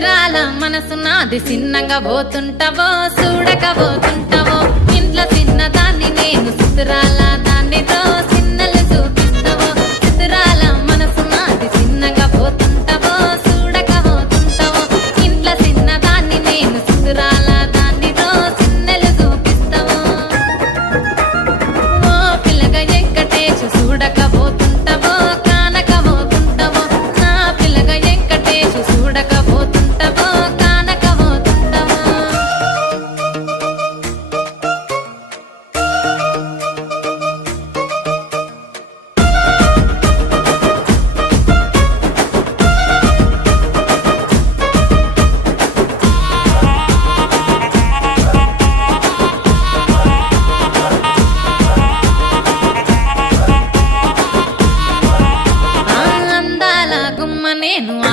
సుసిరాల మనసు నాది చిన్నగా పోతుంటావో చూడక పోతుంటావో ఇంట్లో చిన్న దాన్ని నేను సుసిరాల దాన్ని